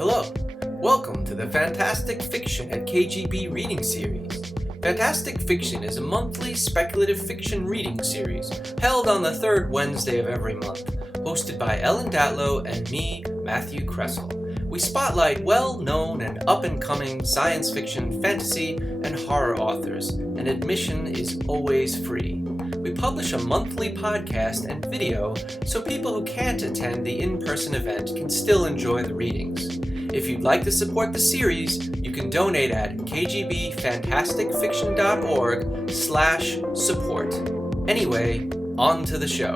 Hello, welcome to the Fantastic Fiction at KGB reading series. Fantastic Fiction is a monthly speculative fiction reading series held on the third Wednesday of every month, hosted by Ellen Datlow and me, Matthew Kressel. We spotlight well-known and up-and-coming science fiction, fantasy, and horror authors, and admission is always free. We publish a monthly podcast and video so people who can't attend the in-person event can still enjoy the readings. If you'd like to support the series, you can donate at kgbfantasticfiction.org/support. Anyway, on to the show.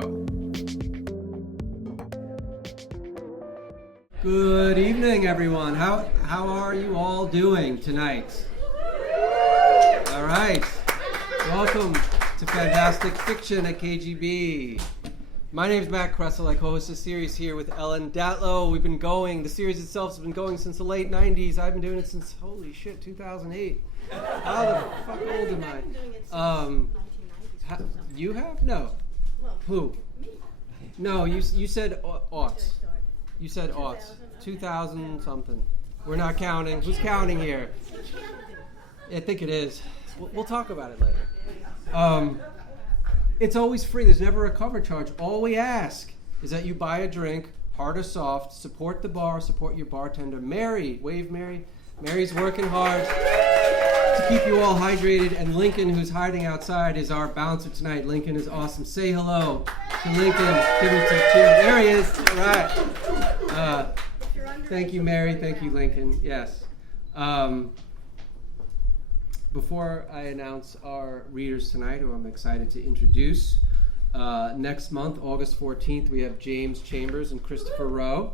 Good evening, everyone. How are you all doing tonight? All right. Welcome to Fantastic Fiction at KGB. My name is Matt Kressel. I co-host this series here with Ellen Datlow. The series itself has been going since the late 90s. I've been doing it since, 2008. How the fuck old am I? You have? No. Who? No, you said aughts. You said aughts. 2000 something. We're not counting. Who's counting here? I think it is. We'll talk about it later. It's always free. There's never a cover charge. All we ask is that you buy a drink, hard or soft, support the bar, support your bartender. Mary, wave Mary. Mary's working hard to keep you all hydrated. And Lincoln, who's hiding outside, is our bouncer tonight. Lincoln is awesome. Say hello to Lincoln. Give him some cheers. There he is. All right. Thank you, Mary. Thank you, Lincoln. Yes. Before I announce our readers tonight, who I'm excited to introduce, next month, August 14th, we have James Chambers and Christopher Rowe.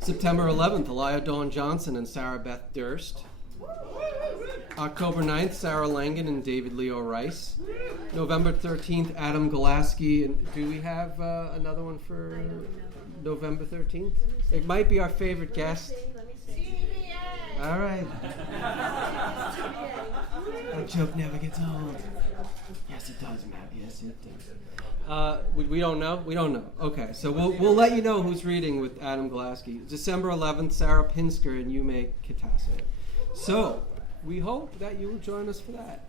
September 11th, Elia Dawn Johnson and Sarah Beth Durst. October 9th, Sarah Langan and David Leo Rice. November 13th, Adam Golaski. And do we have another one for November 13th? It might be our favorite guest. All right. That joke never gets old. Yes, it does, Matt. Yes, it does. We don't know? We don't know. Okay, so we'll let you know who's reading with Adam Golaski. December 11th, Sarah Pinsker and Yume Kitase. So, we hope that you will join us for that.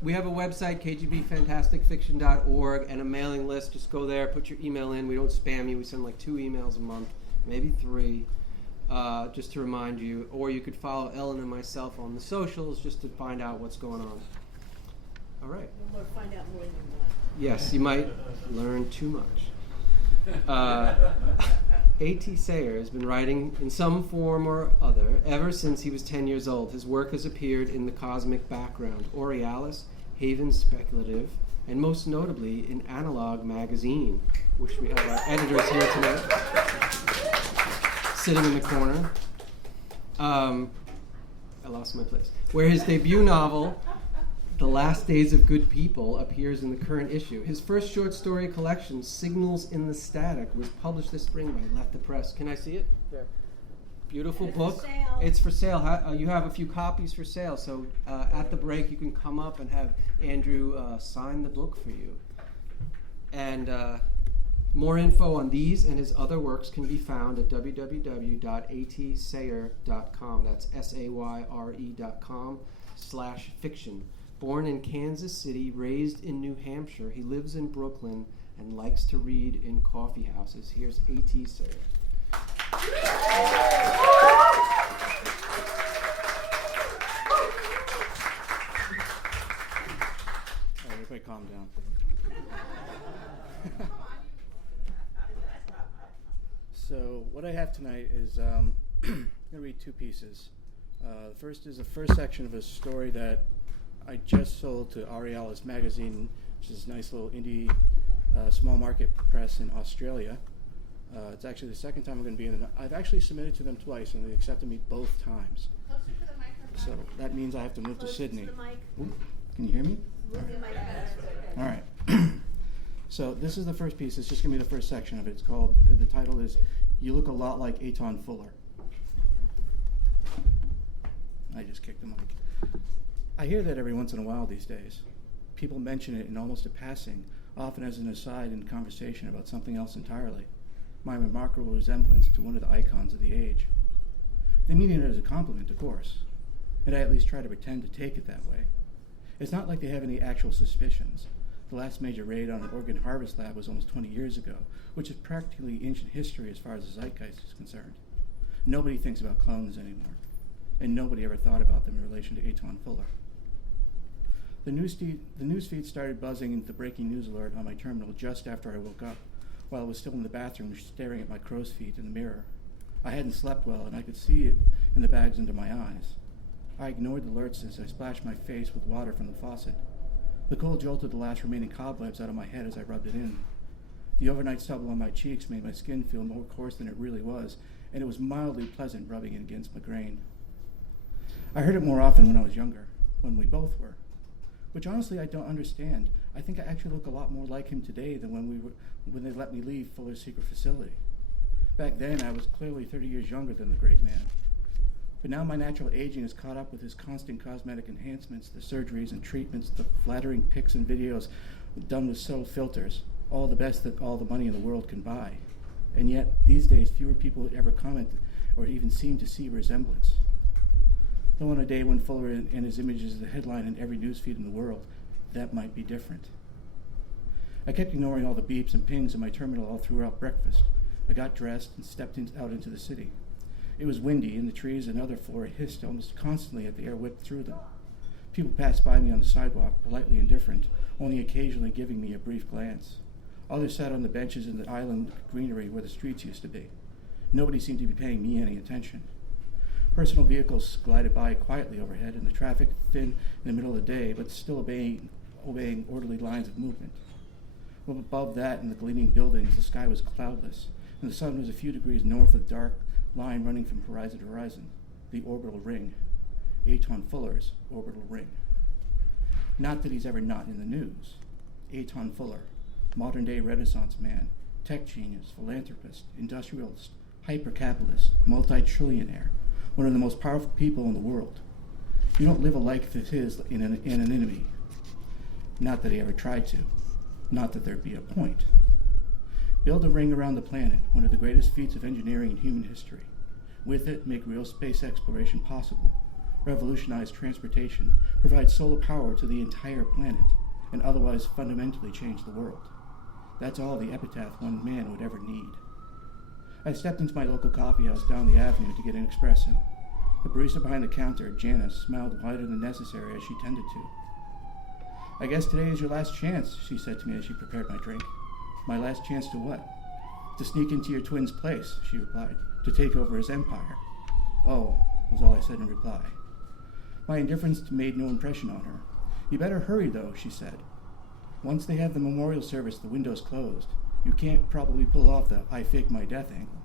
We have a website, kgbfantasticfiction.org, and a mailing list. Just go there, put your email in. We don't spam you. We send like 2 emails a month, maybe 3. Just to remind you, or you could follow Ellen and myself on the socials just to find out what's going on. All right. Or find out more than that. Yes, you might learn too much. A.T. Sayre has been writing in some form or other ever since he was 10 years old. His work has appeared in The Cosmic Background, Aurealis, Haven Speculative, and most notably in Analog magazine, which we have our editors here tonight. Sitting in the corner. I lost my place. Where his debut novel, The Last Days of Good People, appears in the current issue. His first short story collection, Signals in the Static, was published this spring by Lefty Press. Can I see it? There. Beautiful book. It's for sale. You have a few copies for sale. So at the break, you can come up and have Andrew sign the book for you. And more info on these and his other works can be found at www.atsayre.com. That's SAYRE.com/fiction. Born in Kansas City, raised in New Hampshire, he lives in Brooklyn and likes to read in coffee houses. Here's A.T. Sayre. All right, everybody calm down. So what I have tonight is I'm going to read 2 pieces. The first is the first section of a story that I just sold to Aurealis magazine, which is a nice little indie small market press in Australia. It's actually the second time I'm going to be in it. I've actually submitted to them twice, and they accepted me both times. Closer to the microphone. So that means I have to move to Sydney. To the mic. Ooh, can you hear me? Move the mic better. All right. So this is the first piece. It's just going to be the first section of it. The title is, You Look a Lot Like Aton Fuller. I just kicked the mic. I hear that every once in a while these days. People mention it in almost a passing, often as an aside in conversation about something else entirely. my remarkable resemblance to one of the icons of the age. They mean it as a compliment, of course, and I at least try to pretend to take it that way. It's not like they have any actual suspicions. The last major raid on an organ harvest lab was almost 20 years ago, which is practically ancient history as far as the zeitgeist is concerned. Nobody thinks about clones anymore, and nobody ever thought about them in relation to A.T. Fuller. The newsfeed started buzzing into the breaking news alert on my terminal just after I woke up, while I was still in the bathroom staring at my crow's feet in the mirror. I hadn't slept well, and I could see it in the bags under my eyes. I ignored the alerts as I splashed my face with water from the faucet. The cold jolted the last remaining cobwebs out of my head as I rubbed it in. The overnight stubble on my cheeks made my skin feel more coarse than it really was, and it was mildly pleasant rubbing it against my grain. I heard it more often when I was younger, when we both were. Which honestly I don't understand. I think I actually look a lot more like him today than when they let me leave Fuller's secret facility. Back then I was clearly 30 years younger than the great man. But now my natural aging has caught up with his constant cosmetic enhancements, the surgeries and treatments, the flattering pics and videos done with subtle filters, all the best that all the money in the world can buy. And yet, these days, fewer people would ever comment or even seem to see resemblance. Though on a day when Fuller and his image is the headline in every newsfeed in the world, that might be different. I kept ignoring all the beeps and pings in my terminal all throughout breakfast. I got dressed and stepped out into the city. It was windy, and the trees and other flora hissed almost constantly as the air whipped through them. People passed by me on the sidewalk, politely indifferent, only occasionally giving me a brief glance. Others sat on the benches in the island greenery where the streets used to be. Nobody seemed to be paying me any attention. Personal vehicles glided by quietly overhead, and the traffic thin in the middle of the day, but still obeying orderly lines of movement. Well, above that, in the gleaming buildings, the sky was cloudless, and the sun was a few degrees north of the dark line running from horizon to horizon, the orbital ring, A.T. Fuller's orbital ring. Not that he's ever not in the news. A.T. Fuller, modern-day Renaissance man, tech genius, philanthropist, industrialist, hyper-capitalist, multi-trillionaire, one of the most powerful people in the world. You don't live a life of his in anonymity. Not that he ever tried to. Not that there'd be a point. Build a ring around the planet, one of the greatest feats of engineering in human history. With it, make real space exploration possible, revolutionize transportation, provide solar power to the entire planet, and otherwise fundamentally change the world. That's all the epitaph one man would ever need. I stepped into my local coffee house down the avenue to get an espresso. The barista behind the counter, Janice, smiled wider than necessary as she tended to. "I guess today is your last chance," she said to me as she prepared my drink. "My last chance to what?" "To sneak into your twin's place," she replied, "to take over his empire." "Oh," was all I said in reply. My indifference made no impression on her. "You better hurry, though," she said. "Once they have the memorial service, the window's closed. You can't probably pull off the 'I fake my death' angle."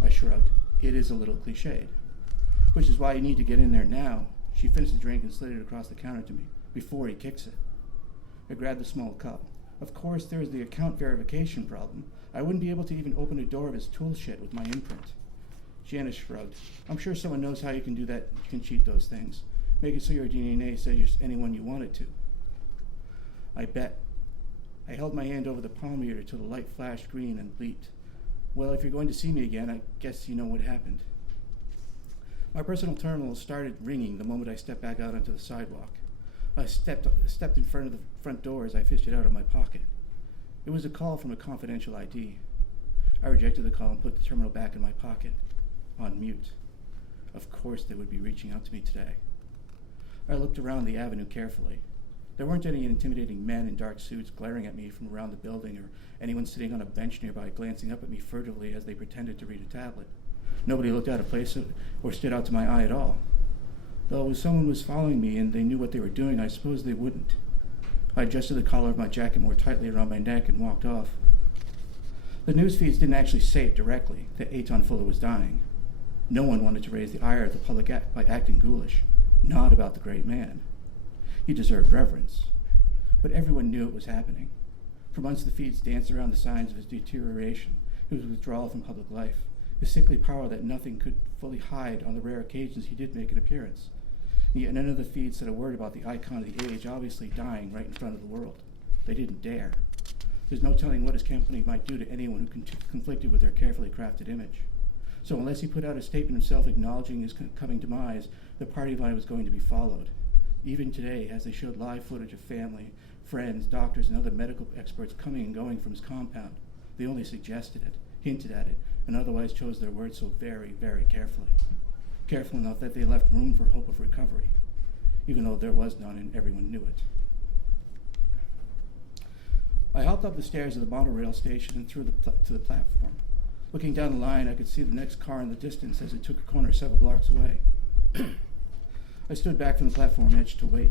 I shrugged. "It is a little cliched. Which is why you need to get in there now." She finished the drink and slid it across the counter to me, "before he kicks it." I grabbed the small cup. Of course, there is the account verification problem. I wouldn't be able to even open a door of his tool shed with my imprint. Janice shrugged. "I'm sure someone knows how you can do that. You can cheat those things. Make it so your DNA says you're anyone you want it to." I bet. I held my hand over the palm reader till the light flashed green and bleeped. "Well, if you're going to see me again, I guess you know what happened." My personal terminal started ringing the moment I stepped back out onto the sidewalk. I stepped in front of the front door as I fished it out of my pocket. It was a call from a confidential ID. I rejected the call and put the terminal back in my pocket, on mute. Of course they would be reaching out to me today. I looked around the avenue carefully. There weren't any intimidating men in dark suits glaring at me from around the building, or anyone sitting on a bench nearby glancing up at me furtively as they pretended to read a tablet. Nobody looked out of place or stood out to my eye at all. Though if someone was following me and they knew what they were doing, I suppose they wouldn't. I adjusted the collar of my jacket more tightly around my neck and walked off. The news feeds didn't actually say it directly, that A.T. Fuller was dying. No one wanted to raise the ire of the public by acting ghoulish. Not about the great man. He deserved reverence. But everyone knew it was happening. For months the feeds danced around the signs of his deterioration, his withdrawal from public life, his sickly power that nothing could fully hide on the rare occasions he did make an appearance. And yet none of the feeds said a word about the icon of the age obviously dying right in front of the world. They didn't dare. There's no telling what his company might do to anyone who conflicted with their carefully crafted image. So unless he put out a statement himself acknowledging his coming demise, the party line was going to be followed. Even today, as they showed live footage of family, friends, doctors, and other medical experts coming and going from his compound, they only suggested it, hinted at it, and otherwise chose their words so very, very carefully. Careful enough that they left room for hope of recovery, even though there was none and everyone knew it. I hopped up the stairs of the monorail station and through to the platform. Looking down the line, I could see the next car in the distance as it took a corner several blocks away. I stood back from the platform edge to wait.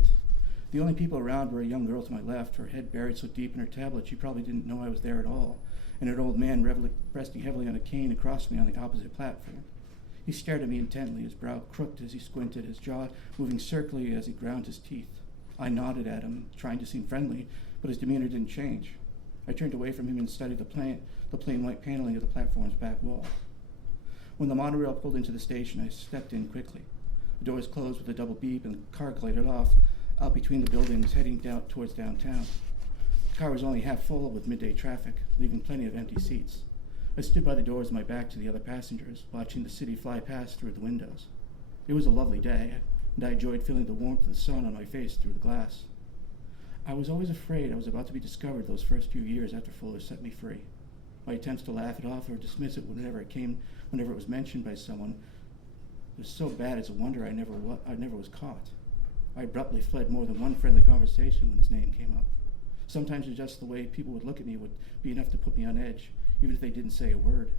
The only people around were a young girl to my left, her head buried so deep in her tablet she probably didn't know I was there at all, and an old man resting heavily on a cane across me on the opposite platform. He stared at me intently, his brow crooked as he squinted, his jaw moving circularly as he ground his teeth. I nodded at him, trying to seem friendly, but his demeanor didn't change. I turned away from him and studied the plain white paneling of the platform's back wall. When the monorail pulled into the station, I stepped in quickly. The doors closed with a double beep and the car glided off out between the buildings, heading down towards downtown. The car was only half full with midday traffic, leaving plenty of empty seats. I stood by the doors with my back to the other passengers, watching the city fly past through the windows. It was a lovely day, and I enjoyed feeling the warmth of the sun on my face through the glass. I was always afraid I was about to be discovered those first few years after Fuller set me free. My attempts to laugh it off or dismiss it whenever it was mentioned by someone was so bad it's a wonder I never was caught. I abruptly fled more than one friendly conversation when his name came up. Sometimes just the way people would look at me would be enough to put me on edge, even if they didn't say a word.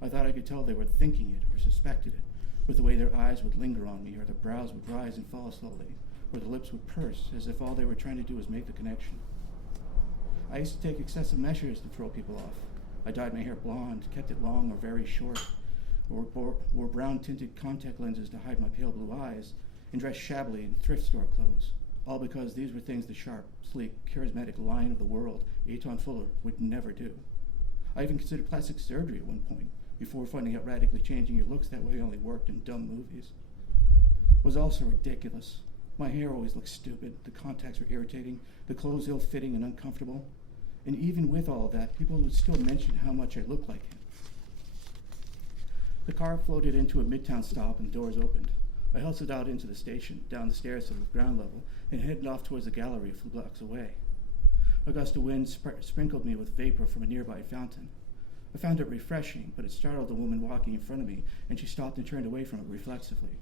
I thought I could tell they were thinking it or suspected it, with the way their eyes would linger on me, or their brows would rise and fall slowly, or the lips would purse, as if all they were trying to do was make the connection. I used to take excessive measures to throw people off. I dyed my hair blonde, kept it long or very short, or wore brown-tinted contact lenses to hide my pale blue eyes, and dressed shabbily in thrift store clothes, all because these were things the sharp, sleek, charismatic lion of the world, A.T. Fuller, would never do. I even considered plastic surgery at one point, before finding out radically changing your looks that way only worked in dumb movies. It was also ridiculous. My hair always looked stupid, the contacts were irritating, the clothes ill-fitting and uncomfortable, and even with all of that, people would still mention how much I looked like him. The car floated into a midtown stop and the doors opened. I hustled out into the station, down the stairs to the ground level, and headed off towards the gallery a few blocks away. A gust of wind sprinkled me with vapor from a nearby fountain. I found it refreshing, but it startled the woman walking in front of me, and she stopped and turned away from it reflexively.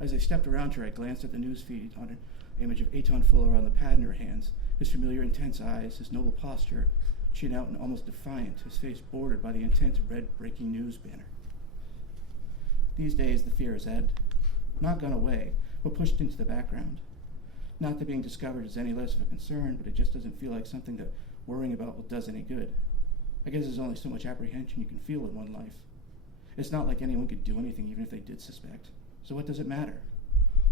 As I stepped around her, I glanced at the news feed on an image of A.T. Fuller on the pad in her hands, his familiar intense eyes, his noble posture, chin out and almost defiant, his face bordered by the intense red breaking news banner. These days, the fear has ebbed. Not gone away, but pushed into the background. Not that being discovered is any less of a concern, but it just doesn't feel like something that worrying about does any good. I guess there's only so much apprehension you can feel in one life. It's not like anyone could do anything even if they did suspect. So what does it matter?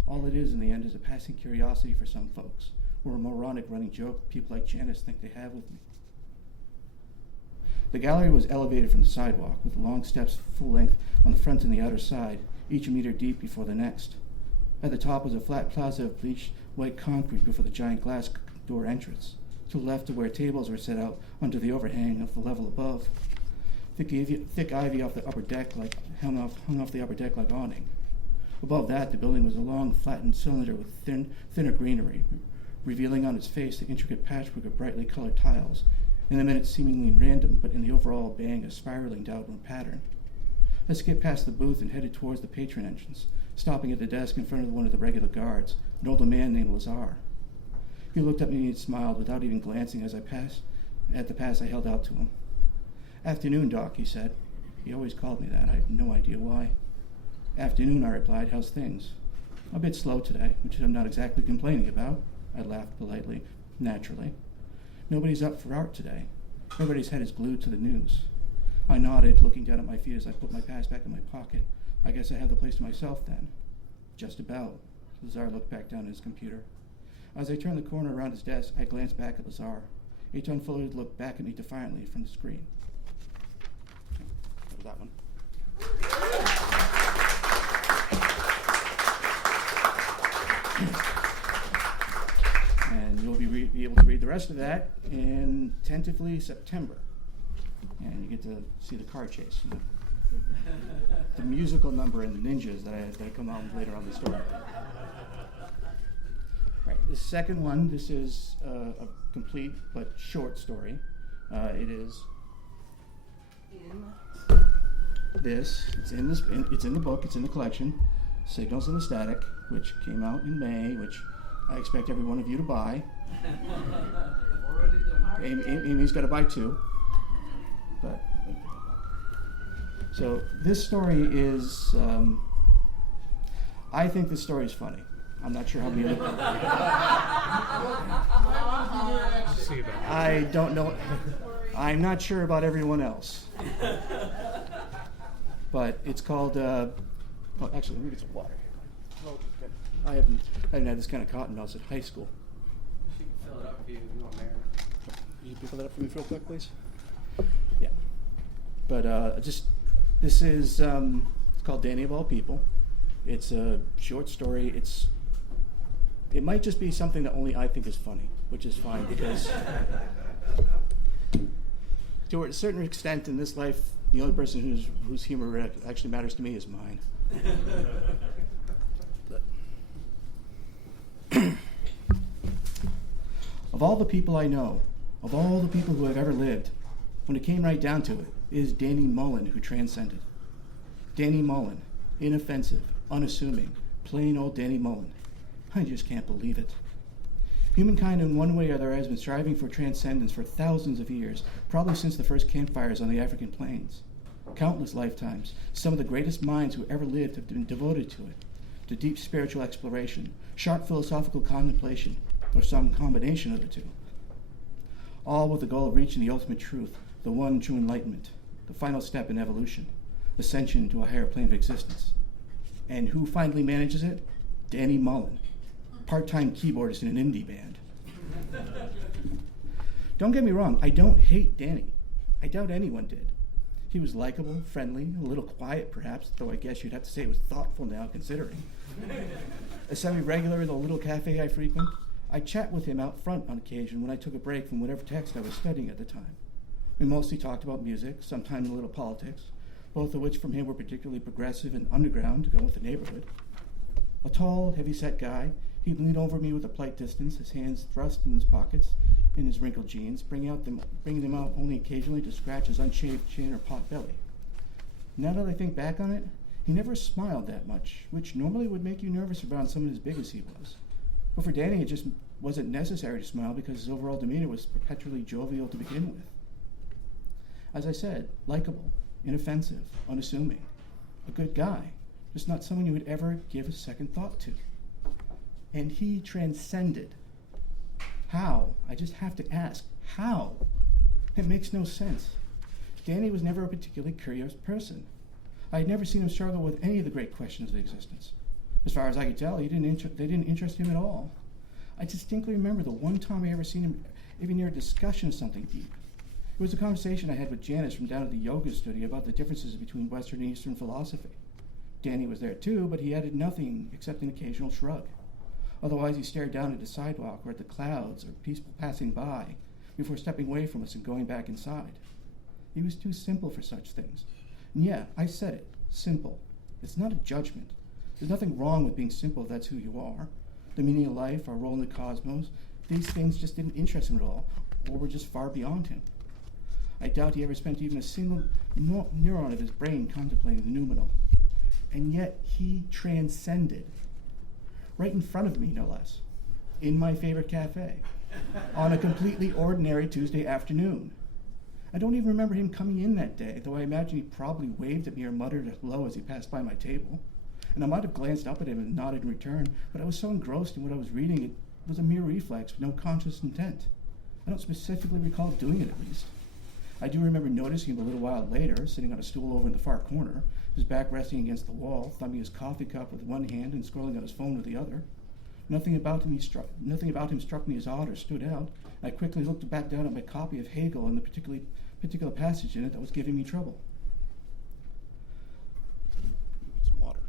All it is in the end is a passing curiosity for some folks, or a moronic running joke people like Janice think they have with me. The gallery was elevated from the sidewalk, with long steps full length on the front and the outer side, each a meter deep before the next. At the top was a flat plaza of bleached white concrete before the giant glass door entrance. To the left of where tables were set out under the overhang of the level above, thick ivy off the upper deck hung off the upper deck like awning. Above that, the building was a long, flattened cylinder with thinner greenery, revealing on its face the intricate patchwork of brightly colored tiles, in a minute seemingly random, but in the overall bang a spiraling downward pattern. I skipped past the booth and headed towards the patron entrance, stopping at the desk in front of one of the regular guards, an older man named Lazar. He looked at me and smiled without even glancing as I passed at the pass I held out to him. "Afternoon, Doc," he said. He always called me that. I had no idea why. "Afternoon," I replied. "How's things?" "A bit slow today, which I'm not exactly complaining about." I laughed politely, naturally. "Nobody's up for art today. Everybody's head is glued to the news." I nodded, looking down at my feet as I put my pass back in my pocket. "I guess I have the place to myself then." "Just about." Lazar looked back down at his computer. As I turned the corner around his desk, I glanced back at Lazar. A.T. Fuller looked back at me defiantly from the screen. That was that one. And you'll be able to read the rest. rest of that in tentatively September. And you get to see the car chase. You know, the musical number and the ninjas that come out later on the story. Right, the second one, this is a complete but short story. It is it's in the book, it's in the collection, Signals in the Static, which came out in May, which I expect every one of you to buy. Amy's got to buy 2. But so this story is, I think this story is funny. I'm not sure how many other I don't know. I'm not sure about everyone else. But it's called, actually, let me get some water here. I haven't had this kind of cottonmouth since high school. She can fill it up for you if you want, Mary. Can you fill it up for me real quick, please? Yeah. But this is, it's called Danny of All People. It's a short story. It might just be something that only I think is funny, which is fine because to a certain extent in this life, the only person whose humor actually matters to me is mine. Of all the people I know, of all the people who have ever lived, when it came right down to it, it is Danny Mullen who transcended. Danny Mullen, inoffensive, unassuming, plain old Danny Mullen. I just can't believe it. Humankind in one way or other has been striving for transcendence for thousands of years, probably since the first campfires on the African plains. Countless lifetimes, some of the greatest minds who ever lived have been devoted to it, to deep spiritual exploration, sharp philosophical contemplation, or some combination of the two. All with the goal of reaching the ultimate truth, the one true enlightenment, the final step in evolution, ascension to a higher plane of existence. And who finally manages it? Danny Mullen, part-time keyboardist in an indie band. Don't get me wrong, I don't hate Danny. I doubt anyone did. He was likable, friendly, a little quiet perhaps, though I guess you'd have to say it was thoughtful now considering. A semi-regular in the little cafe I frequent, I chat with him out front on occasion when I took a break from whatever text I was studying at the time. We mostly talked about music, sometimes a little politics, both of which from him were particularly progressive and underground to go with the neighborhood. A tall, heavy-set guy, he'd lean over me with a polite distance, his hands thrust in his pockets, in his wrinkled jeans, bringing them out only occasionally to scratch his unshaved chin or pot belly. Now that I think back on it, he never smiled that much, which normally would make you nervous around someone as big as he was. But for Danny, it just wasn't necessary to smile because his overall demeanor was perpetually jovial to begin with. As I said, likable, inoffensive, unassuming, a good guy, just not someone you would ever give a second thought to. And he transcended. How? I just have to ask, how? It makes no sense. Danny was never a particularly curious person. I had never seen him struggle with any of the great questions of existence. As far as I could tell, they didn't interest him at all. I distinctly remember the one time I ever seen him even near a discussion of something deep. It was a conversation I had with Janice from down at the yoga studio about the differences between Western and Eastern philosophy. Danny was there too, but he added nothing except an occasional shrug. Otherwise, he stared down at the sidewalk or at the clouds or people passing by before stepping away from us and going back inside. He was too simple for such things. And yeah, I said it, simple. It's not a judgment. There's nothing wrong with being simple if that's who you are. The meaning of life, our role in the cosmos, these things just didn't interest him at all, or were just far beyond him. I doubt he ever spent even a single neuron of his brain contemplating the noumenal. And yet he transcended. Right in front of me, no less, in my favorite cafe, on a completely ordinary Tuesday afternoon. I don't even remember him coming in that day, though I imagine he probably waved at me or muttered hello as he passed by my table. And I might have glanced up at him and nodded in return, but I was so engrossed in what I was reading, it was a mere reflex with no conscious intent. I don't specifically recall doing it, at least. I do remember noticing him a little while later, sitting on a stool over in the far corner, his back resting against the wall, thumbing his coffee cup with one hand and scrolling on his phone with the other. Nothing about him struck me as odd or stood out. I quickly looked back down at my copy of Hegel and the particular passage in it that was giving me trouble. Need some water.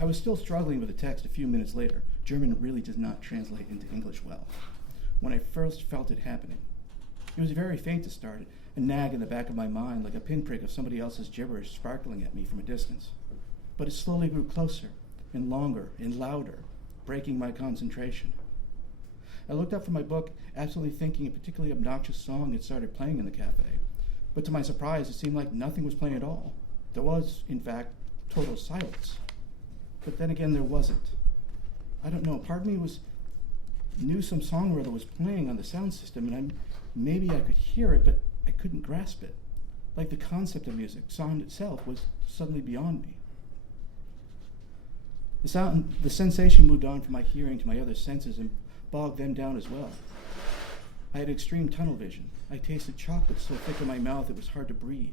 I was still struggling with the text a few minutes later. German really does not translate into English well. When I first felt it happening, it was very faint to start, a nag in the back of my mind like a pinprick of somebody else's gibberish sparkling at me from a distance. But it slowly grew closer and longer and louder, breaking my concentration. I looked up from my book, absolutely thinking a particularly obnoxious song had started playing in the cafe. But to my surprise, it seemed like nothing was playing at all. There was, in fact, total silence. But then again, there wasn't. I don't know, part of me knew some song or other was playing on the sound system, and maybe I could hear it, but I couldn't grasp it. Like the concept of music, sound itself was suddenly beyond me. The sensation moved on from my hearing to my other senses and bogged them down as well. I had extreme tunnel vision. I tasted chocolate so thick in my mouth it was hard to breathe.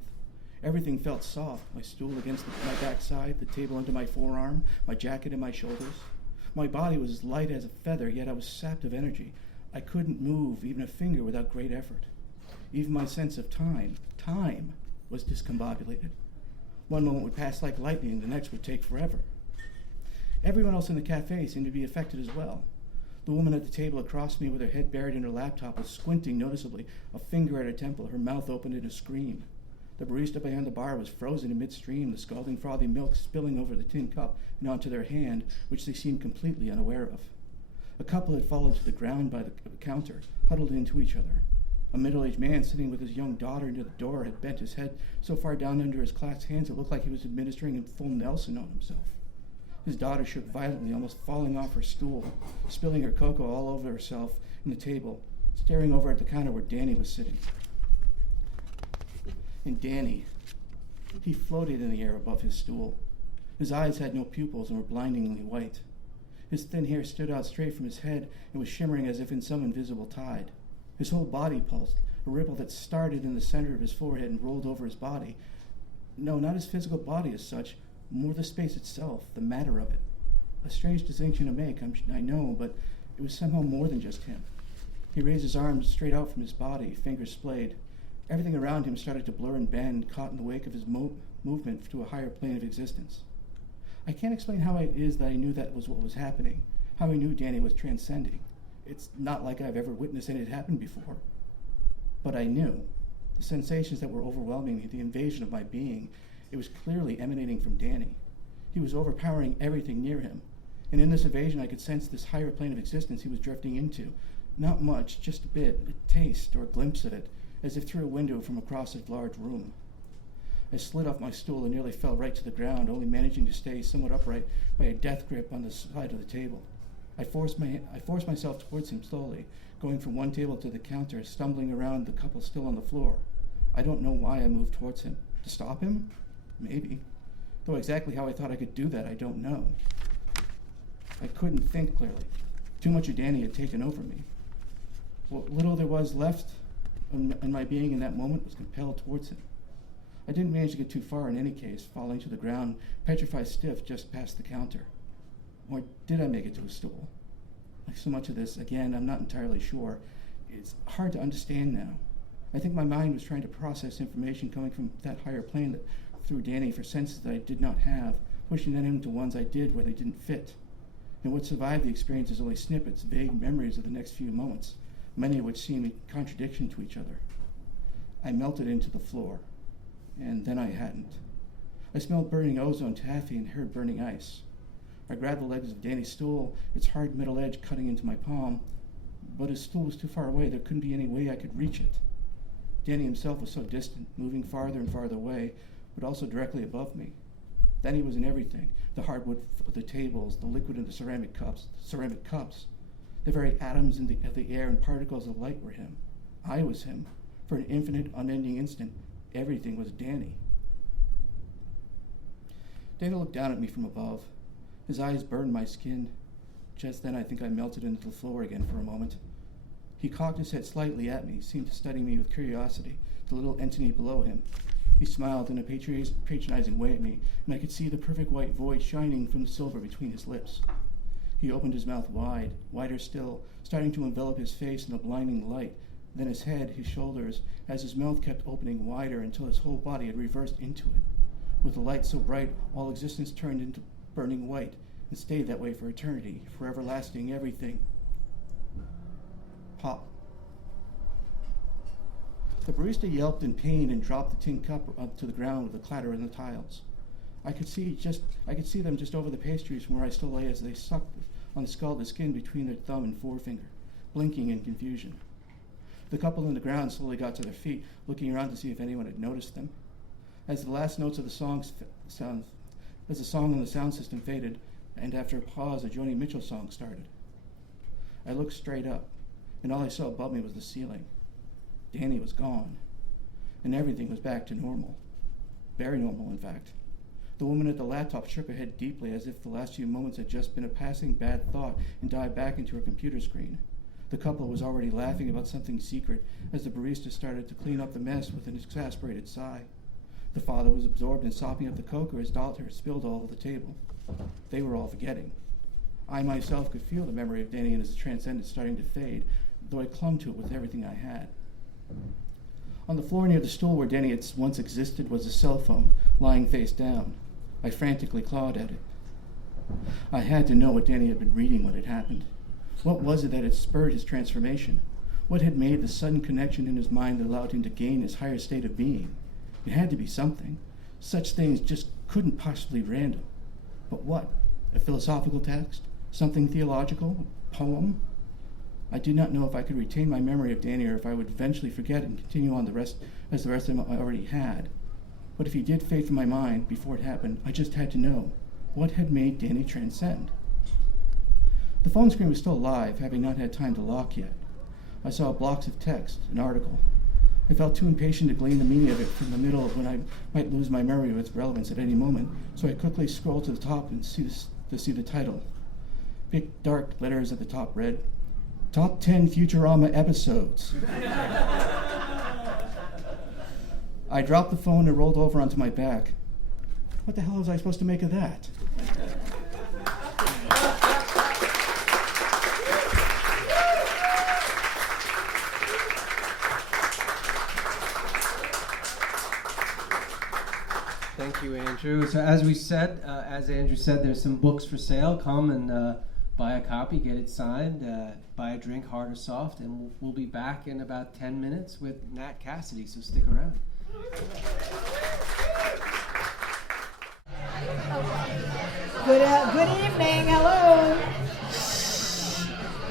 Everything felt soft, my stool against my backside, the table under my forearm, my jacket in my shoulders. My body was as light as a feather, yet I was sapped of energy. I couldn't move even a finger without great effort. Even my sense of time was discombobulated. One moment would pass like lightning, the next would take forever. Everyone else in the cafe seemed to be affected as well. The woman at the table across me with her head buried in her laptop was squinting noticeably, a finger at her temple, her mouth opened in a scream. The barista behind the bar was frozen in midstream, the scalding frothy milk spilling over the tin cup and onto their hand, which they seemed completely unaware of. A couple had fallen to the ground by the counter, huddled into each other. A middle-aged man sitting with his young daughter near the door had bent his head so far down under his clasped hands it looked like he was administering a full Nelson on himself. His daughter shook violently, almost falling off her stool, spilling her cocoa all over herself and the table, staring over at the counter where Danny was sitting. And Danny, he floated in the air above his stool. His eyes had no pupils and were blindingly white. His thin hair stood out straight from his head and was shimmering as if in some invisible tide. His whole body pulsed, a ripple that started in the center of his forehead and rolled over his body. No, not his physical body as such, more the space itself, the matter of it. A strange distinction to make, I know, but it was somehow more than just him. He raised his arms straight out from his body, fingers splayed. Everything around him started to blur and bend, caught in the wake of his movement to a higher plane of existence. I can't explain how it is that I knew that was what was happening, how I knew Danny was transcending. It's not like I've ever witnessed it happen before. But I knew. The sensations that were overwhelming me, the invasion of my being, it was clearly emanating from Danny. He was overpowering everything near him. And in this evasion, I could sense this higher plane of existence he was drifting into. Not much, just a bit, a taste or a glimpse of it, as if through a window from across a large room. I slid off my stool and nearly fell right to the ground, only managing to stay somewhat upright by a death grip on the side of the table. I forced myself towards him slowly, going from one table to the counter, stumbling around the couple still on the floor. I don't know why I moved towards him. To stop him? Maybe. Though exactly how I thought I could do that, I don't know. I couldn't think clearly. Too much of Danny had taken over me. What little there was left in my being in that moment was compelled towards him. I didn't manage to get too far in any case, falling to the ground, petrified stiff just past the counter. Or did I make it to a stool? Like so much of this, again, I'm not entirely sure. It's hard to understand now. I think my mind was trying to process information coming from that higher plane that threw Danny for senses that I did not have, pushing them into ones I did where they didn't fit. And what survived the experience is only snippets, vague memories of the next few moments, many of which seemed in contradiction to each other. I melted into the floor, and then I hadn't. I smelled burning ozone taffy and heard burning ice. I grabbed the legs of Danny's stool, its hard metal edge cutting into my palm, but his stool was too far away, there couldn't be any way I could reach it. Danny himself was so distant, moving farther and farther away, but also directly above me. Then he was in everything, the hardwood of the tables, the liquid in the ceramic cups, the very atoms of the air and particles of light were him. I was him. For an infinite, unending instant, everything was Danny. Danny looked down at me from above. His eyes burned my skin. Just then I think I melted into the floor again for a moment. He cocked his head slightly at me, seemed to study me with curiosity, the little entity below him. He smiled in a patronizing way at me, and I could see the perfect white void shining from the silver between his lips. He opened his mouth wide, wider still, starting to envelop his face in the blinding light, then his head, his shoulders, as his mouth kept opening wider until his whole body had reversed into it. With the light so bright, all existence turned into burning white, and stayed that way for eternity, for everlasting everything. Pop. The barista yelped in pain and dropped the tin cup to the ground with a clatter in the tiles. I could see them just over the pastries from where I still lay as they sucked on the scalded skin between their thumb and forefinger, blinking in confusion. The couple on the ground slowly got to their feet, looking around to see if anyone had noticed them. As the last notes of the song on the sound system faded, and after a pause, a Joni Mitchell song started. I looked straight up, and all I saw above me was the ceiling. Danny was gone, and everything was back to normal. Very normal, in fact. The woman at the laptop shook her head deeply as if the last few moments had just been a passing bad thought and dived back into her computer screen. The couple was already laughing about something secret as the barista started to clean up the mess with an exasperated sigh. The father was absorbed in sopping up the cocoa as daughter spilled all over the table. They were all forgetting. I myself could feel the memory of Danny and his transcendence starting to fade, though I clung to it with everything I had. On the floor near the stool where Danny had once existed was a cell phone, lying face down. I frantically clawed at it. I had to know what Danny had been reading when it happened. What was it that had spurred his transformation? What had made the sudden connection in his mind that allowed him to gain his higher state of being? It had to be something. Such things just couldn't possibly be random. But what? A philosophical text? Something theological? A poem? I did not know if I could retain my memory of Danny or if I would eventually forget and continue on the rest of them I already had. But if he did fade from my mind before it happened, I just had to know. What had made Danny transcend? The phone screen was still alive, having not had time to lock yet. I saw blocks of text, an article. I felt too impatient to glean the meaning of it from the middle of when I might lose my memory of its relevance at any moment, so I quickly scrolled to the top and to see the title. Big dark letters at the top read, Top 10 Futurama Episodes. I dropped the phone and rolled over onto my back. What the hell was I supposed to make of that? Thank you, Andrew. So as Andrew said, there's some books for sale. Come and buy a copy, get it signed, buy a drink, hard or soft, and we'll be back in about 10 minutes with Nat Cassidy, so stick around. Good evening. Hello.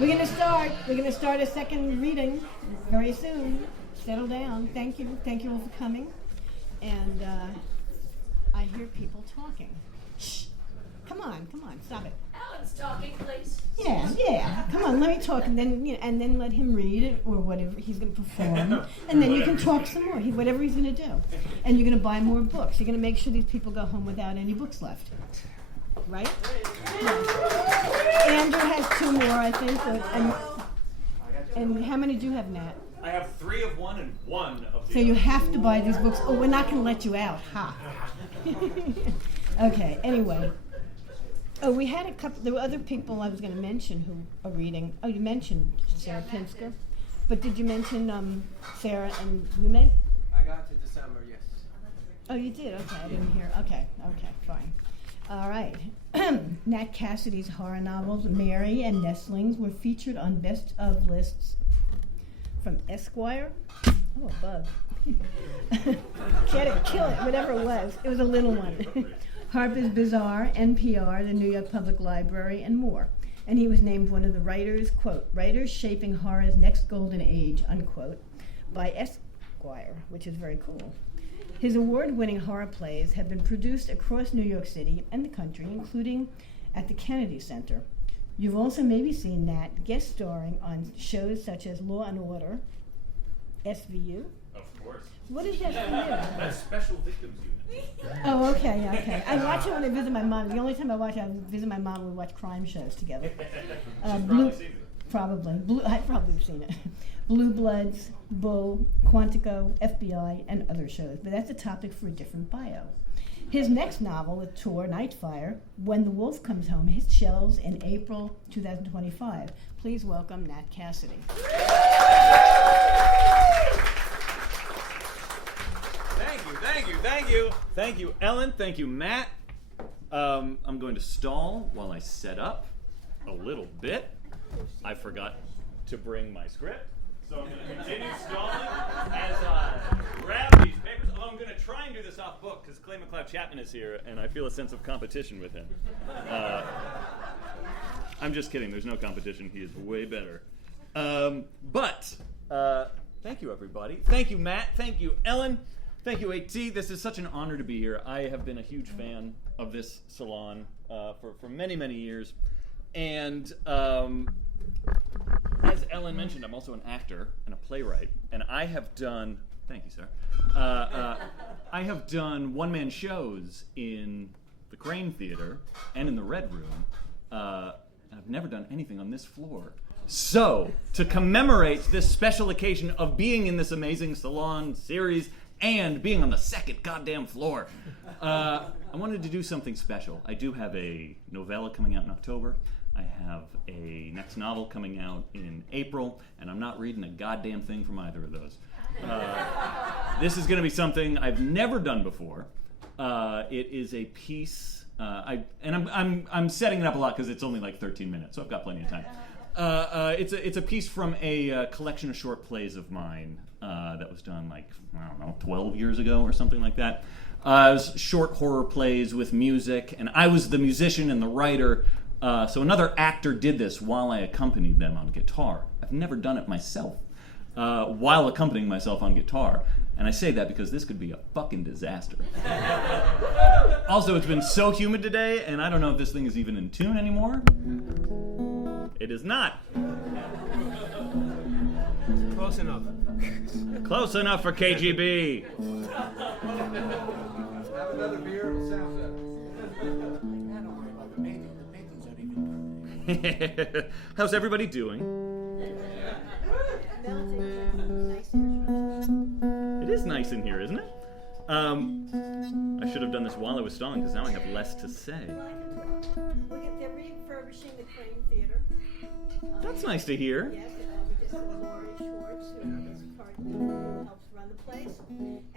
We're going to start a second reading very soon. Settle down. Thank you. Thank you all for coming. And I hear people talking. Shh. Come on. Stop it. Alan's talking, please. Yeah. Come on, let me talk, and then let him read it or whatever he's going to perform, and then you can talk some more. Whatever he's going to do, and you're going to buy more books. You're going to make sure these people go home without any books left, right? Yeah. Andrew has 2 more, I think. And how many do you have, Nat? I have 3 of one and 1 of the other. So you have to buy these books. Oh, we're not going to let you out. Ha. Okay. Anyway. Oh, we had a couple. There were other people I was going to mention who are reading. Oh, you mentioned Sarah Pinsker, but did you mention Sayre and Yume? I got to December, yes. Oh, you did. Okay, I didn't hear. Okay, fine. All right. Nat Cassidy's horror novels Mary and Nestlings were featured on best of lists from Esquire. Oh, a bug. Get it, kill it, whatever it was. It was a little one. Harper's Bazaar, NPR, the New York Public Library, and more. And he was named one of the writers, quote, writers shaping horror's next golden age, unquote, by Esquire, which is very cool. His award-winning horror plays have been produced across New York City and the country, including at the Kennedy Center. You've also maybe seen Nat guest starring on shows such as Law and Order, SVU. Of course. What is SVU? That's Special Victims Unit. Oh, okay. I watch it when I visit my mom. The only time I visit my mom, we watch crime shows together. She's probably seen it. Probably. I've probably seen it. Blue Bloods, Bull, Quantico, FBI, and other shows. But that's a topic for a different bio. His next novel, the tour, Nightfire, When the Wolf Comes Home, hits shelves in April 2025. Please welcome Nat Cassidy. Thank you, Ellen. Thank you, Matt. I'm going to stall while I set up a little bit. I forgot to bring my script, so I'm going to continue stalling as I grab these papers. Although I'm going to try and do this off book because Clay McLeod Chapman is here, and I feel a sense of competition with him. I'm just kidding. There's no competition. He is way better. But thank you, everybody. Thank you, Matt. Thank you, Ellen. Thank you, A.T. This is such an honor to be here. I have been a huge fan of this salon for many, many years. And as Ellen mentioned, I'm also an actor and a playwright. And I have done, thank you, sir. I have done one-man shows in the Crane Theater and in the Red Room. And I've never done anything on this floor. So, to commemorate this special occasion of being in this amazing salon series and being on the second goddamn floor, I wanted to do something special. I do have a novella coming out in October. I have a next novel coming out in April, and I'm not reading a goddamn thing from either of those. This is going to be something I've never done before. It is a piece. I'm setting it up a lot because it's only like 13 minutes, so I've got plenty of time. It's a piece from a collection of short plays of mine that was done like, I don't know, 12 years ago or something like that. It was short horror plays with music, and I was the musician and the writer. So another actor did this while I accompanied them on guitar. I've never done it myself while accompanying myself on guitar. And I say that because this could be a fucking disaster. Also, it's been so humid today, and I don't know if this thing is even in tune anymore. It is not. Close enough. Close enough for KGB. Have another beer, it'll sound better. Don't worry about the painting. The painting's not even done. How's everybody doing? It is nice in here, isn't it? I should have done this while I was stalling because now I have less to say. They're refurbishing the Crane Theater. That's nice to hear. Yes, we just got Lori Schwartz, who helps run the place.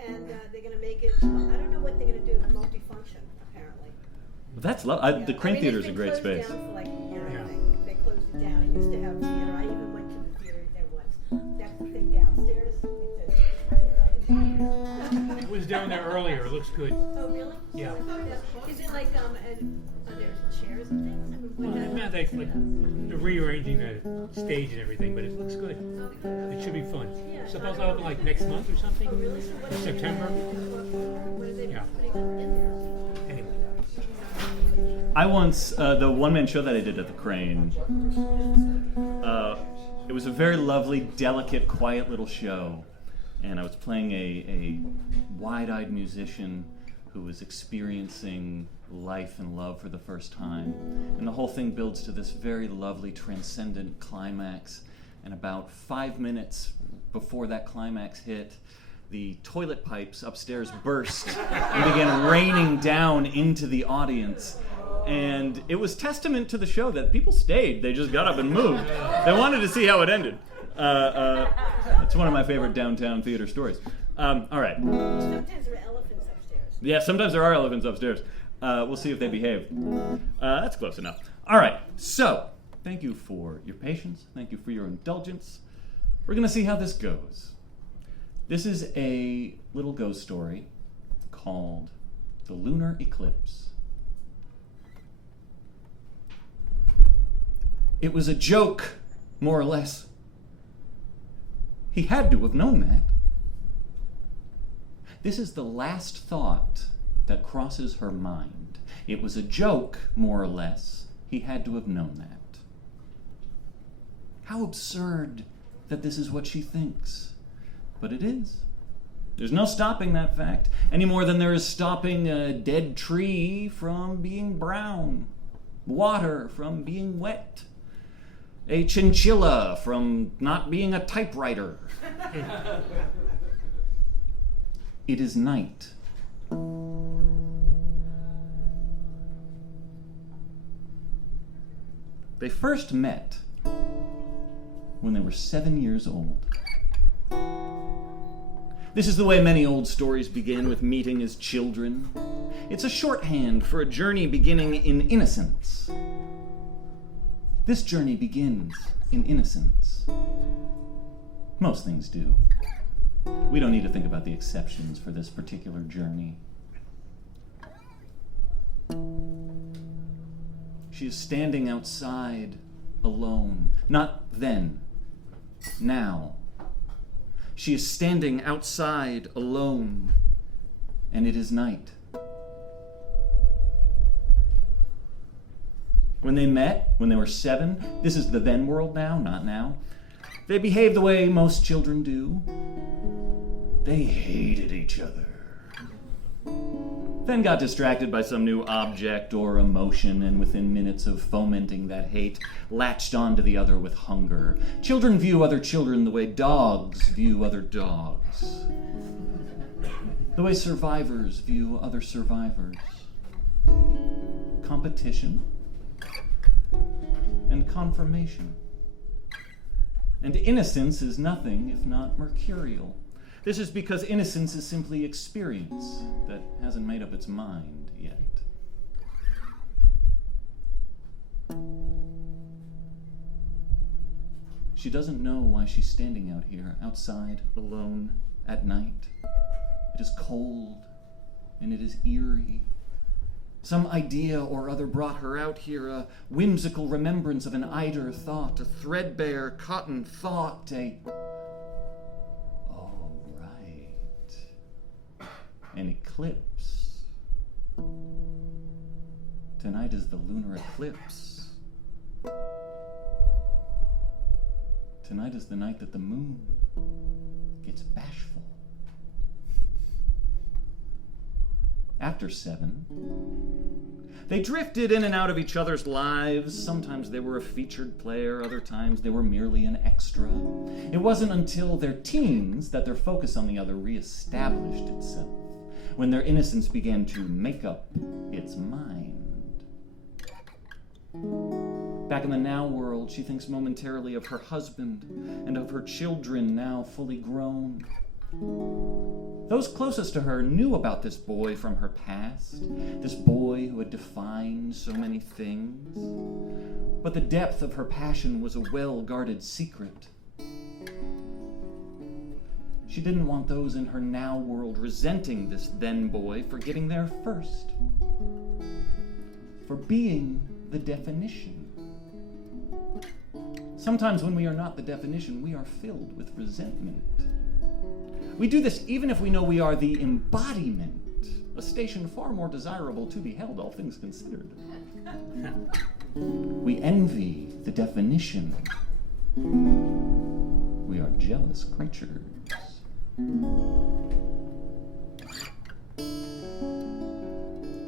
And they're going to make it, I don't know what they're going to do, multifunction, apparently. Well, that's lovely. The Crane Theater is a great space. It's been closed down for like a year, I think. They closed it down. I used to have theater. I even went to the theater there once. That thing downstairs, It was down there earlier. It looks good. Oh, really? Yeah. Is it like, are there chairs and things? I mean, Well, what it meant like they're rearranging the stage and everything, but it looks good. It should be fun. Suppose I'll open like next month or something? Oh, really? So what are they- September? What are they Yeah. putting in there? Anyway. I once, the one-man show that I did at the Crane, it was a very lovely, delicate, quiet little show. And I was playing a wide-eyed musician who was experiencing life and love for the first time. And the whole thing builds to this very lovely, transcendent climax. And about 5 minutes before that climax hit, the toilet pipes upstairs burst and began raining down into the audience. And it was testament to the show that people stayed. They just got up and moved. They wanted to see how it ended. It's one of my favorite downtown theater stories. All right. Sometimes there are elephants upstairs. Yeah, sometimes there are elephants upstairs. We'll see if they behave. That's close enough. All right. So, thank you for your patience. Thank you for your indulgence. We're going to see how this goes. This is a little ghost story called The Lunar Eclipse. It was a joke, more or less. He had to have known that. This is the last thought that crosses her mind. It was a joke, more or less. He had to have known that. How absurd that this is what she thinks. But it is. There's no stopping that fact, any more than there is stopping a dead tree from being brown, water from being wet, a chinchilla from not being a typewriter. It is night. They first met when they were 7 years old. This is the way many old stories begin, with meeting as children. It's a shorthand for a journey beginning in innocence. This journey begins in innocence. Most things do. We don't need to think about the exceptions for this particular journey. She is standing outside, alone. Not then. Now. She is standing outside, alone. And it is night. When they met, when they were 7, this is the then world now, not now, they behaved the way most children do. They hated each other. Then got distracted by some new object or emotion, and within minutes of fomenting that hate, latched onto the other with hunger. Children view other children the way dogs view other dogs. The way survivors view other survivors. Competition and confirmation. And innocence is nothing if not mercurial. This is because innocence is simply experience that hasn't made up its mind yet. She doesn't know why she's standing out here, outside, alone, at night. It is cold, and it is eerie. Some idea or other brought her out here, a whimsical remembrance of an eider thought, a threadbare cotton thought, an eclipse. Tonight is the lunar eclipse. Tonight is the night that the moon gets bashful. After 7, they drifted in and out of each other's lives. Sometimes they were a featured player, other times they were merely an extra. It wasn't until their teens that their focus on the other reestablished itself, when their innocence began to make up its mind. Back in the now world, she thinks momentarily of her husband and of her children, now fully grown. Those closest to her knew about this boy from her past, this boy who had defined so many things. But the depth of her passion was a well-guarded secret. She didn't want those in her now world resenting this then boy for getting there first, for being the definition. Sometimes when we are not the definition, we are filled with resentment. We do this even if we know we are the embodiment, a station far more desirable to be held, all things considered. We envy the definition. We are jealous creatures.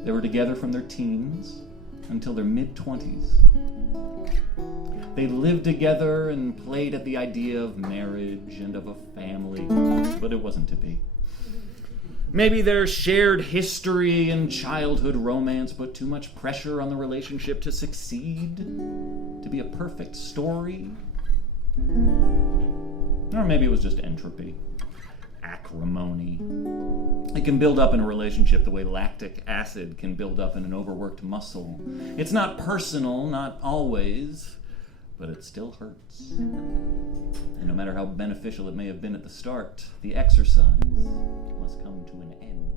They were together from their teens until their mid-20s. They lived together and played at the idea of marriage and of a family, but it wasn't to be. Maybe their shared history and childhood romance put too much pressure on the relationship to succeed, to be a perfect story. Or maybe it was just entropy, acrimony. It can build up in a relationship the way lactic acid can build up in an overworked muscle. It's not personal, not always, but it still hurts. And no matter how beneficial it may have been at the start, the exercise must come to an end.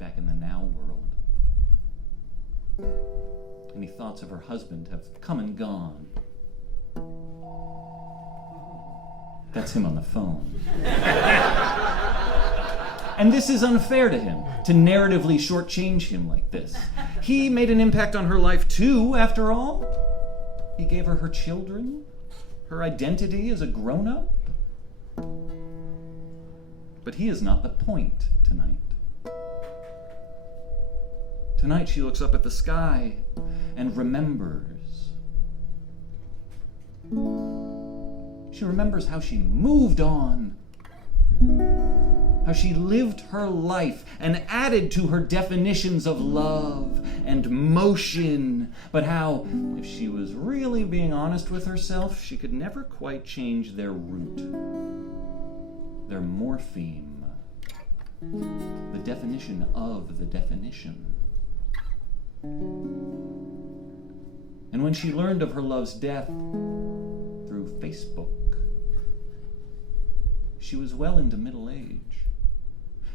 Back in the now world, any thoughts of her husband have come and gone. That's him on the phone. And this is unfair to him, to narratively shortchange him like this. He made an impact on her life too, after all. He gave her children, her identity as a grown-up. But he is not the point tonight. Tonight she looks up at the sky and remembers. She remembers how she moved on, how she lived her life and added to her definitions of love and motion, but how, if she was really being honest with herself, she could never quite change their root, their morpheme, the definition of the definition. And when she learned of her love's death through Facebook, she was well into middle age.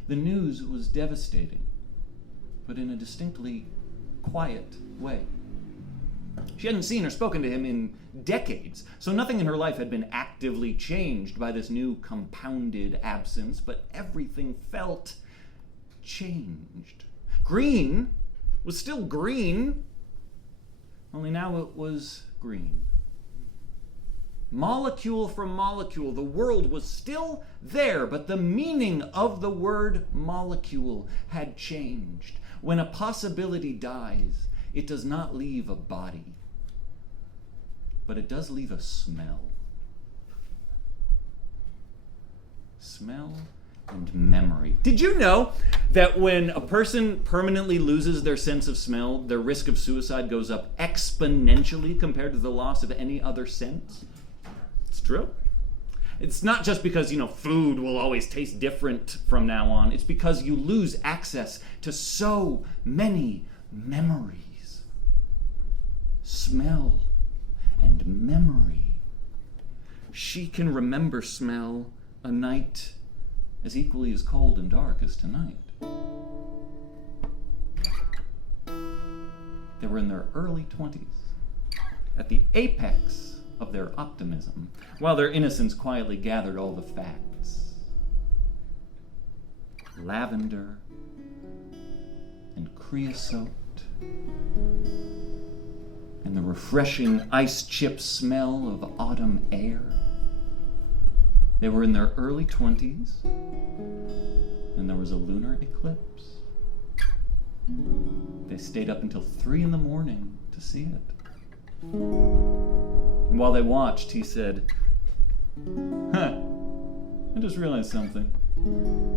The news was devastating, but in a distinctly quiet way. She hadn't seen or spoken to him in decades, so nothing in her life had been actively changed by this new compounded absence, but everything felt changed. Green was still green, only now it was green. Molecule from molecule, the world was still there, but the meaning of the word molecule had changed. When a possibility dies, it does not leave a body, but it does leave a smell. Smell and memory. Did you know that when a person permanently loses their sense of smell, their risk of suicide goes up exponentially compared to the loss of any other sense? It's true. It's not just because, food will always taste different from now on. It's because you lose access to so many memories. Smell and memory. She can remember smell a night as equally as cold and dark as tonight. They were in their early 20s, at the apex of their optimism, while their innocence quietly gathered all the facts. Lavender and creosote and the refreshing ice chip smell of autumn air. They were in their early 20s, and there was a lunar eclipse. They stayed up until 3 a.m. to see it. And while they watched, he said, I just realized something.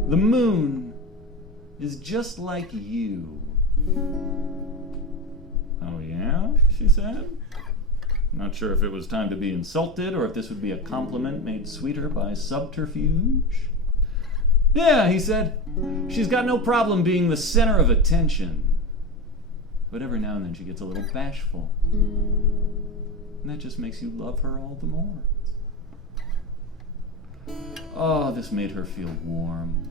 The moon is just like you. Oh yeah? She said. Not sure if it was time to be insulted or if this would be a compliment made sweeter by subterfuge. Yeah, he said, she's got no problem being the center of attention. But every now and then she gets a little bashful. And that just makes you love her all the more. Oh, this made her feel warm.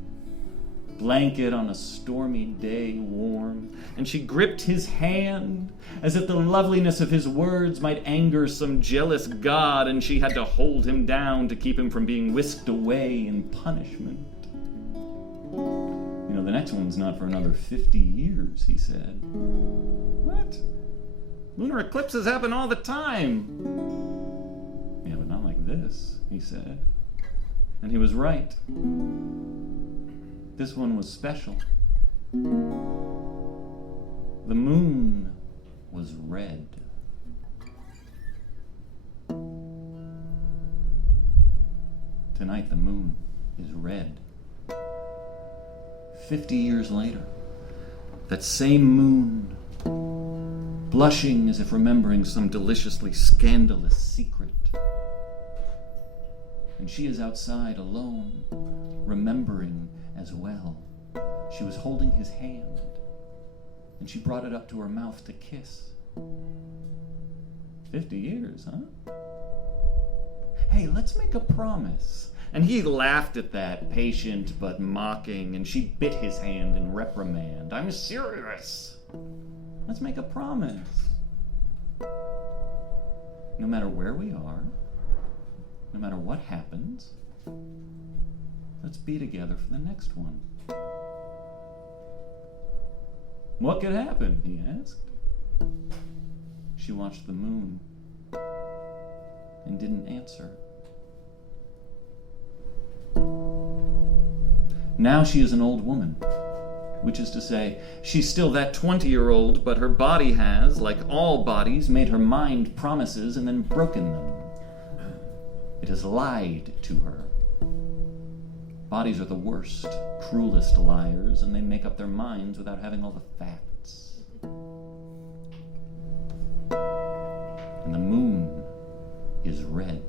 Blanket on a stormy day warm, and she gripped his hand as if the loveliness of his words might anger some jealous god, and she had to hold him down to keep him from being whisked away in punishment. The next one's not for another 50 years, he said. What? Lunar eclipses happen all the time. Yeah, but not like this, he said. And he was right. This one was special. The moon was red. Tonight the moon is red. 50 years later, that same moon, blushing as if remembering some deliciously scandalous secret. And she is outside alone, remembering as well. She was holding his hand, and she brought it up to her mouth to kiss. 50 years, huh? Hey, let's make a promise. And he laughed at that, patient but mocking, and she bit his hand in reprimand. I'm serious. Let's make a promise. No matter where we are, no matter what happens, let's be together for the next one. What could happen? He asked. She watched the moon and didn't answer. Now she is an old woman, which is to say, she's still that 20-year-old, but her body has, like all bodies, made her mind promises and then broken them. It has lied to her Bodies are the worst, cruelest liars, and they make up their minds without having all the facts. And the moon is red,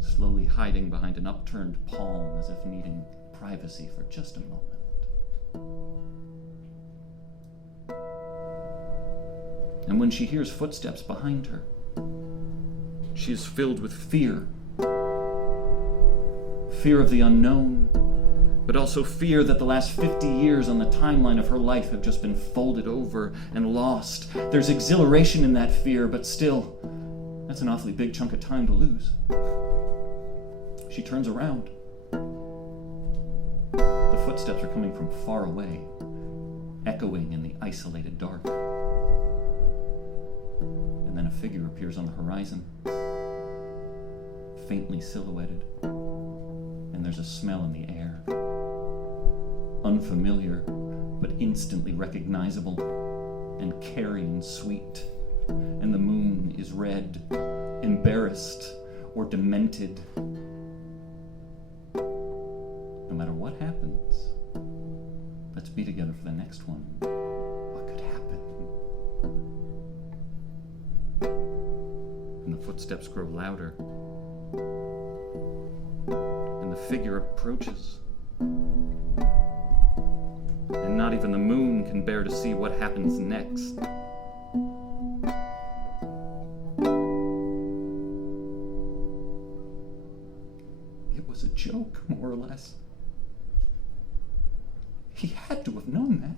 slowly hiding behind an upturned palm as if needing privacy for just a moment. And when she hears footsteps behind her, she is filled with fear. Fear of the unknown, but also fear that the last 50 years on the timeline of her life have just been folded over and lost. There's exhilaration in that fear, but still, that's an awfully big chunk of time to lose. She turns around. The footsteps are coming from far away, echoing in the isolated dark. And then a figure appears on the horizon, faintly silhouetted. And there's a smell in the air. Unfamiliar, but instantly recognizable, and carrying sweet. And the moon is red, embarrassed, or demented. No matter what happens, let's be together for the next one. What could happen? And the footsteps grow louder. And the figure approaches. And not even the moon can bear to see what happens next. It was a joke, more or less. He had to have known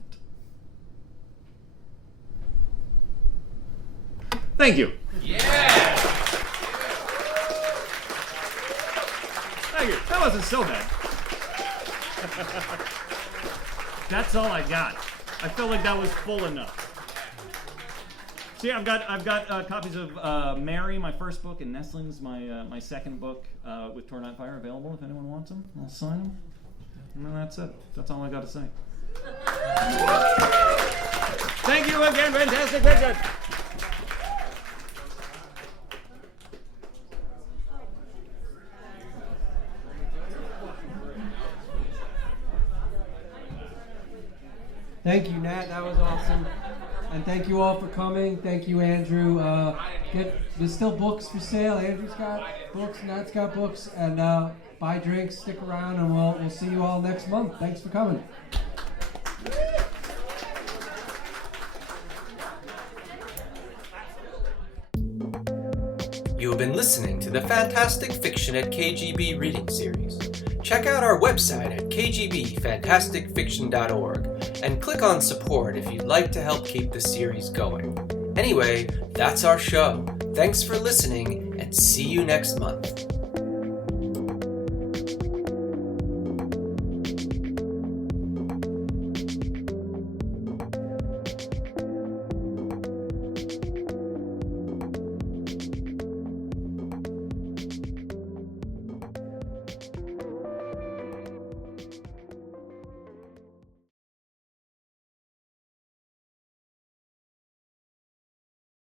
that. Thank you. Yeah! Thank you. That wasn't so bad. That's all I got. I felt like that was full enough. See, I've got copies of Mary, my first book, and Nestlings, my second book, with Torn Out Fire, available if anyone wants them. I'll sign them. And then that's it. That's all I got to say. Thank you again, Fantastic Fiction. Thank you, Nat. That was awesome. And thank you all for coming. Thank you, Andrew. There's still books for sale. Andrew's got books, Nat's got books. And buy drinks, stick around, and we'll see you all next month. Thanks for coming. You have been listening to the Fantastic Fiction at KGB reading series. Check out our website at kgbfantasticfiction.org and click on support if you'd like to help keep the series going. Anyway, that's our show. Thanks for listening and see you next month.